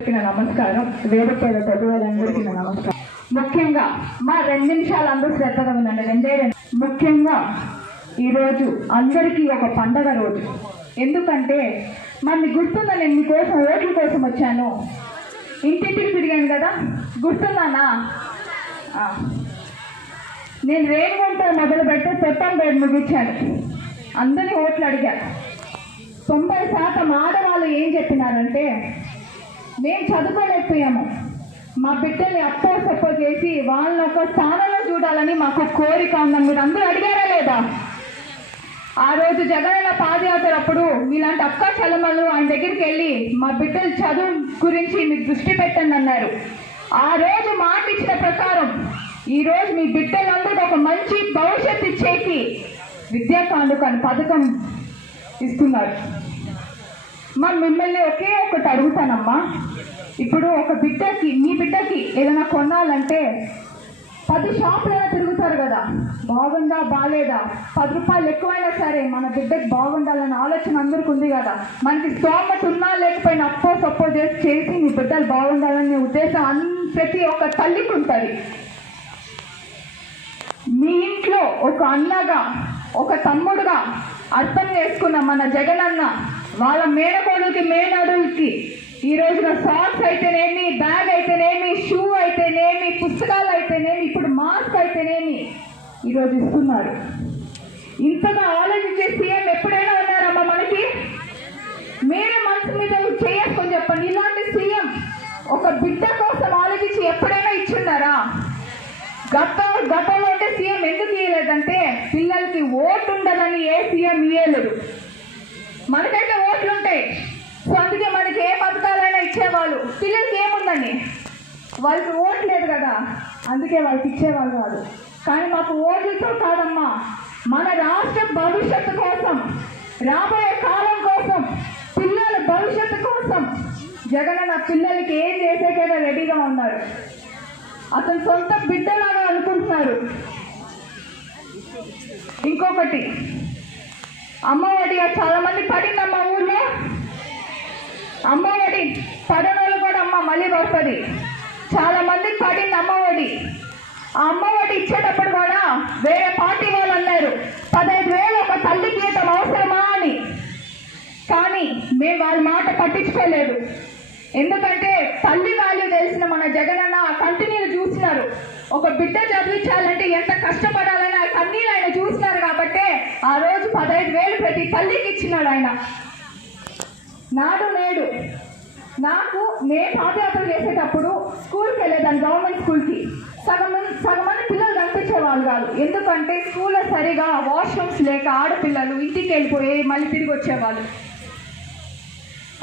నమస్కారం వేదికపై చదువులందరికీ నమస్కారం. ముఖ్యంగా మా రెండు నిమిషాలు అందరూ శ్రద్ధగా ఉందండి రెండే రెండు. ముఖ్యంగా ఈరోజు అందరికీ ఒక పండగ రోజు. ఎందుకంటే మన గుర్తుందా నేను మీకోసం ఓట్ల కోసం వచ్చాను. ఇంటింటికి తిరిగాను కదా. గుర్తున్నానా నేను రేణుగుంట మొదలు పెడితే పెత్తంపేట ముగించాను అందరినీ ఓట్లు అడిగాను తొంభై శాతం ఆడవాళ్ళు ఏం చెప్పినారంటే మేము చదువుకోలేకపోయాము మా బిడ్డల్ని అప్పసప్ప చేసి వాళ్ళని ఒక స్థానంలో చూడాలని మాకు కోరిక ఉందని మీరు అందరూ అడిగారా లేదా? ఆ రోజు జగనన్న పాదయాత్ర అప్పుడు మీలాంటి అక్క చలమలు ఆయన దగ్గరికి వెళ్ళి మా బిడ్డల చదువు గురించి మీకు దృష్టి పెట్టండి అన్నారు. ఆ రోజు మాట ఇచ్చిన ప్రకారం ఈ రోజు మీ బిడ్డలందరికీ ఒక మంచి భవిష్యత్తు ఇచ్చేకి విద్యా అని పథకం ఇస్తున్నారు. మా మిమ్మల్ని ఒకే ఒకటి అడుగుతానమ్మా. ఇప్పుడు ఒక బిడ్డకి మీ బిడ్డకి ఏదైనా కొనాలంటే పది షాపులైనా తిరుగుతారు కదా. బాగుందా బాగాలేదా పది రూపాయలు ఎక్కువైనా సరే మన బిడ్డకి బాగుండాలన్న ఆలోచన అందరికి ఉంది కదా. మనకి స్తోమత ఉన్నా లేకపోయినా అప్పో సప్పో చేసి చేసి మీ బిడ్డలు బాగుండాలనే ఉద్దేశం అన్ ప్రతి ఒక్క తల్లికి ఉంటుంది. మీ ఇంట్లో ఒక అన్నగా ఒక తమ్ముడుగా అర్థం చేసుకున్న మన జగనన్న వాళ్ళ మేనకోడలకి మేనడులకి ఈ రోజున సాక్స్ అయితేనేమి బ్యాగ్ అయితేనేమి షూ అయితేనేమి పుస్తకాలు అయితేనేమి ఇప్పుడు మాస్క్ అయితేనేమి ఈరోజు ఇస్తున్నారు. ఇంతగా ఆలోచించే సీఎం ఎప్పుడైనా ఉన్నారమ్మా మనకి? మీరే మనసు మీద చేసుకొని చెప్పండి. ఇలాంటి సీఎం ఒక బిడ్డ కోసం ఆలోచించి ఎప్పుడైనా ఇచ్చున్నారా? గత గతంలో అంటే సీఎం ఎందుకు ఇవ్వలేదంటే పిల్లలకి ఓటు ఉండదని ఏ సీఎం ఇవ్వలేదు మనకైతే ఓట్లు ఉంటాయి. సో అందుకే మనకి ఏ పథకాలైనా ఇచ్చేవాళ్ళు. పిల్లలకి ఏముందండి? వాళ్ళకి ఓట్ లేదు కదా. అందుకే వాళ్ళకి ఇచ్చేవాళ్ళు కాదు. కానీ మాకు ఓట్లతో కాదమ్మా. మన రాష్ట్ర భవిష్యత్తు కోసం రాబోయే కాలం కోసం పిల్లల భవిష్యత్తు కోసం జగన్ నా పిల్లలకి ఏం చేసేకైనా రెడీగా ఉన్నారు. అతను సొంత బిడ్డలాగా అనుకుంటున్నారు. ఇంకొకటి అమ్మఒడిగా చాలా మంది పడిందమ్మ ఊర్లో అమ్మఒడి పడనోళ్ళు కూడా అమ్మ మళ్ళీ వస్తుంది. చాలా మంది పడింది అమ్మఒడి. ఆ అమ్మఒడి ఇచ్చేటప్పుడు కూడా వేరే పార్టీ వాళ్ళు అన్నారు పదహైదు వేలు ఒక తల్లికి ఇవ్వటం అవసరమా? అని. కానీ మేము వాళ్ళ మాట పట్టించుకోలేదు. ఎందుకంటే తల్లి వాల్యూ తెలిసిన మన జగనన్న ఆ చూసినారు. ఒక బిడ్డ చదివించాలంటే ఎంత కష్టపడాలని కన్నీళ్ళు ఆయన చూసినారు కాబట్టి ఆ రోజు పదహైదు వేలు ప్రతి తల్లికి ఇచ్చినాడు ఆయన. నాడు నేడు. నాకు నేను పాదయాత్ర చేసేటప్పుడు స్కూల్కి వెళ్ళేదాన్ని గవర్నమెంట్ స్కూల్కి. సగం సగం మంది పిల్లలు కనిపించేవాళ్ళు కాదు. ఎందుకంటే స్కూల్లో సరిగా వాష్రూమ్స్ లేక ఆడపిల్లలు ఇంటికి వెళ్ళిపోయి మళ్ళీ తిరిగి వచ్చేవాళ్ళు.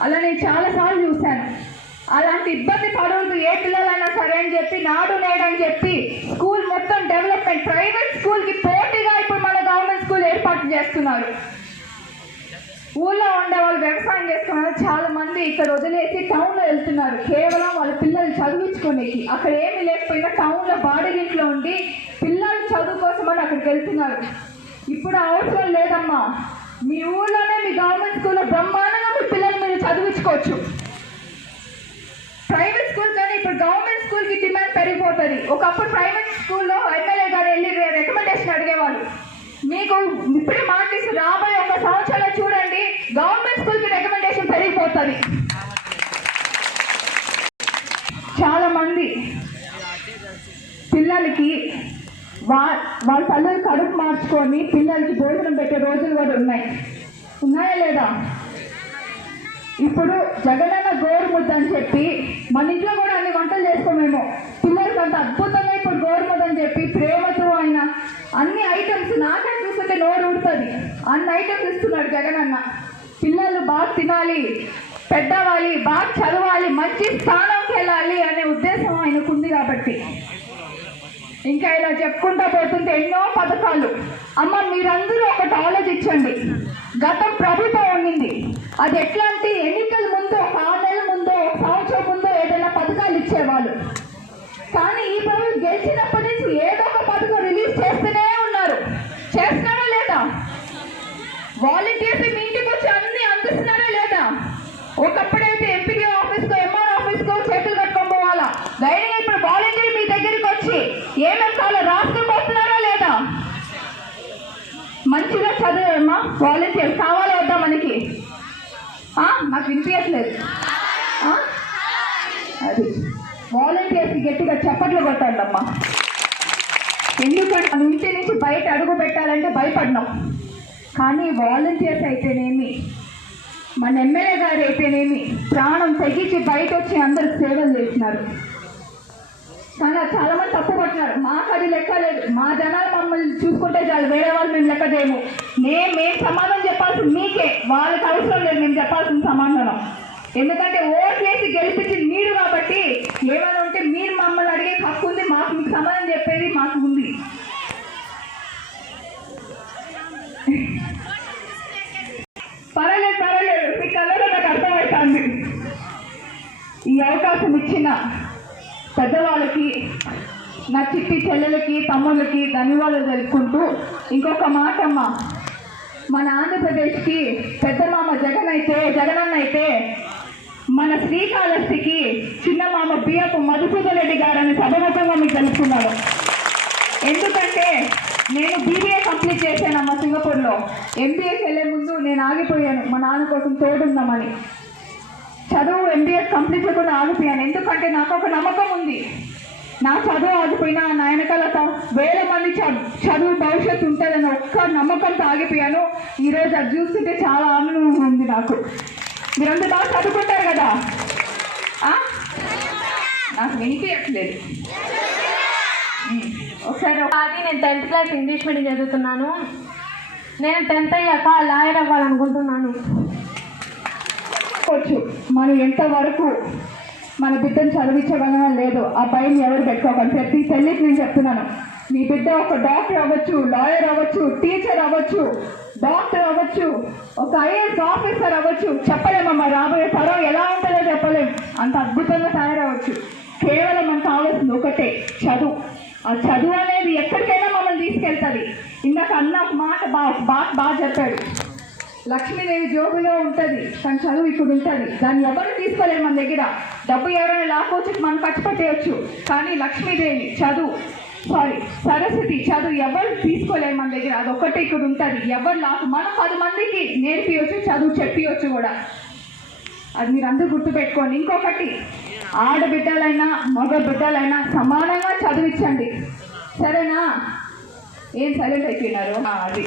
అలా నేను చాలాసార్లు చూశాను. అలాంటి ఇబ్బంది పడవద్దు ఏ పిల్లలైనా సరే అని చెప్పి నాడు నేడు అని చెప్పి స్కూల్ మొత్తం డెవలప్మెంట్ ప్రైవేట్ స్కూల్కి పోటీగా ఇప్పుడు మన గవర్నమెంట్ స్కూల్ ఏర్పాటు చేస్తున్నారు. ఊళ్ళో ఉండే వాళ్ళు వ్యవసాయం చేసుకున్నారు చాలా మంది ఇక్కడ వదిలేసి టౌన్లో వెళ్తున్నారు. కేవలం వాళ్ళ పిల్లలు చదివించుకునేకి. అక్కడ ఏమీ లేకపోయినా టౌన్లో బాడిగింట్లో ఉండి పిల్లలు చదువు కోసం అని అక్కడికి వెళ్తున్నారు. ఇప్పుడు అవసరం లేదమ్మా. మీ ఊళ్ళోనే మీ గవర్నమెంట్ స్కూల్లో బ్రహ్మాండంగా మీ పిల్లలు మీరు చదివించుకోవచ్చు. స్కూల్కి డిమాండ్ పెరిగిపోతుంది. ఒకప్పుడు ప్రైవేట్ స్కూల్లో ఎమ్మెల్యే గారు వెళ్ళి రికమెండేషన్ అడిగేవాళ్ళు. మీకు ఇప్పుడే మాటిస్తూ రాబోయే ఒక సంవత్సరంలో చూడండి గవర్నమెంట్ స్కూల్కి రికమెండేషన్ పెరిగిపోతుంది. చాలా మంది పిల్లలకి వా వాళ్ళ తల్లి కడుపు మార్చుకొని పిల్లలకి భోజనం పెట్టే రోజులు కూడా ఉన్నాయి. ఉన్నాయా లేదా? ఇప్పుడు జగనన్న గోరుముద్ద అని చెప్పి మన ఇంట్లో కూడా అన్ని వంటలు చేసుకోమేమో పిల్లలకి అంత అద్భుతంగా ఇప్పుడు గోరుముద్ద అని చెప్పి ప్రేమతో ఆయన అన్ని ఐటమ్స్ నాకే చూస్తుంటే నోరు ఊడుతుంది అన్ని ఐటమ్స్ ఇస్తున్నాడు జగనన్న. పిల్లలు బాగా తినాలి పెద్దవాలి బాగా చదవాలి మంచి స్థానంకి వెళ్ళాలి అనే ఉద్దేశం ఆయనకు ఉంది కాబట్టి. ఇంకా ఇలా చెప్పుకుంటా పోతుంటే ఎన్నో పథకాలు. అమ్మ మీరందరూ ఒకటి ఆలోచించండి. గతం ప్రభుత్వం ఉండింది అది ఎట్లాంటి ఒకప్పుడైతే ఎంపీడీ ఆఫీస్కో ఎంఆర్ ఆఫీస్కో చేతులు కట్టుకొని పోవాలా? ధైర్యంగా ఇప్పుడు వాలంటీర్ మీ దగ్గరికి వచ్చి ఏమేమి కావాలో రాష్ట్రం పోతున్నారా లేదా? మంచిగా చదివేమ్మా వాలంటీర్ కావాలా వద్దా మనకి? నాకు వినిపించట్లేదు అది. వాలంటీర్స్కి గట్టిగా చెప్పట్లు కొట్టాడమ్మా ఎందుకంటే ఇంటి నుంచి బయట అడుగు పెట్టాలంటే భయపడినాం కానీ వాలంటీర్స్ అయితేనేమి మన ఎమ్మెల్యే అయితేనేమి ప్రాణం తగ్గించి బయట వచ్చి అందరికి సేవలు చేసినారు. కానీ చాలా మంది తప్పు పట్టినారు మాకు అది లెక్క లేదు. మా జనాలు మమ్మల్ని చూసుకుంటే చాలు. వేరే వాళ్ళు మేము లెక్క చేయము. మేము మేము సమాధానం చెప్పాల్సింది మీకే. వాళ్ళకి అవసరం లేదు. మేము చెప్పాల్సిన సమాధానం. ఎందుకంటే ఓట్లు వేసి గెలిపించింది మీరు కాబట్టి ఏమైనా ఉంటే మీరు మమ్మల్ని అడిగే హక్కు ఉంది. మాకు మీకు సమాధానం చెప్పేది మాకు ఉంది. అర్థమవుతుంది ఈ అవకాశం ఇచ్చిన పెద్దవాళ్ళకి నా చిట్టి చెల్లెలకి తమ్ముళ్ళకి ధన్యవాదాలు తెలుపుకుంటూ ఇంకొక మాట అమ్మ మన ఆంధ్రప్రదేశ్కి పెద్ద మామ జగన్ అయితే జగనన్న అయితే మన శ్రీకాళహస్తికి చిన్న మామ బియ్యపు మధుసూదన్ రెడ్డి గారని సభముఖంగా మీకు తెలుసుకున్నాను ఎందుకంటే నేను బీబీఏ కంప్లీట్ చేశానమ్మా సింగపూర్లో. ఎంబీఏకి వెళ్ళే ముందు నేను ఆగిపోయాను. మా నాన్న కోసం తోడుందామని. చదువు ఎంబీఏ కంప్లీట్ చేయకుండా ఆగిపోయాను. ఎందుకంటే నాకు ఒక నమ్మకం ఉంది. నా చదువు ఆగిపోయినా నా వెనకాల వేల మంది చదువు భవిష్యత్తు ఉంటుందని ఒక్క నమ్మకంతో ఆగిపోయాను. ఈరోజు అది చూస్తుంటే చాలా ఆనందం ఉంది నాకు. మీరందరూ బాగా చదువుకుంటారు కదా? నాకు వినిపించట్లేదు ఒకసారి అది నేను టెన్త్ క్లాస్ ఇంగ్లీష్ మీడియం చదువుతున్నాను. నేను టెన్త్ అయ్యాక లాయర్ అవ్వాలనుకుంటున్నాను. వచ్చు మనం ఎంతవరకు మన బిడ్డను చదివించగలమో లేదో ఆ భయం ఎవరు పెట్టుకోకండి. ప్రతి తల్లికి నేను చెప్తున్నాను. మీ బిడ్డ ఒక డాక్టర్ అవ్వచ్చు లాయర్ అవ్వచ్చు టీచర్ అవ్వచ్చు డాక్టర్ అవ్వచ్చు ఒక ఐఏఎస్ ఆఫీసర్ అవ్వచ్చు. చెప్పలేమమ్మా రాబోయే తరం ఎలా ఉంటుందో చెప్పలేం. అంత అద్భుతంగా తయారవచ్చు కేవలం మనకు కావాల్సింది ఒకటే చదువు. ఆ చదువు అనేది ఎక్కడికైనా మమ్మల్ని తీసుకెళ్తుంది. ఇందాక అన్న ఒక మాట బాగా బాగా బాగా చెప్పాడు. లక్ష్మీదేవి జోబులో ఉంటుంది తన చదువు ఇప్పుడు ఉంటుంది. దాన్ని ఎవరు తీసుకోలేరు మన దగ్గర. డబ్బు ఎవరైనా లాక్కోవచ్చు మనం ఖర్చు పెట్టేయచ్చు. కానీ లక్ష్మీదేవి చదువు సారీ సరస్వతి చదువు ఎవరు తీసుకోలేరు మన దగ్గర. అది ఒకటి ఇక్కడ ఉంటుంది. ఎవరు లాక్ మనం పది మందికి నేర్పియొచ్చు చదువు చెప్పియొచ్చు కూడా. అది మీరు అందరూ గుర్తుపెట్టుకోండి. ఇంకొకటి ఆడబిడ్డలైనా మగ బిడ్డలైనా సమానంగా చదివించండి సరేనా? ఏం సైలెంట్ అయిపోయినారు? అది.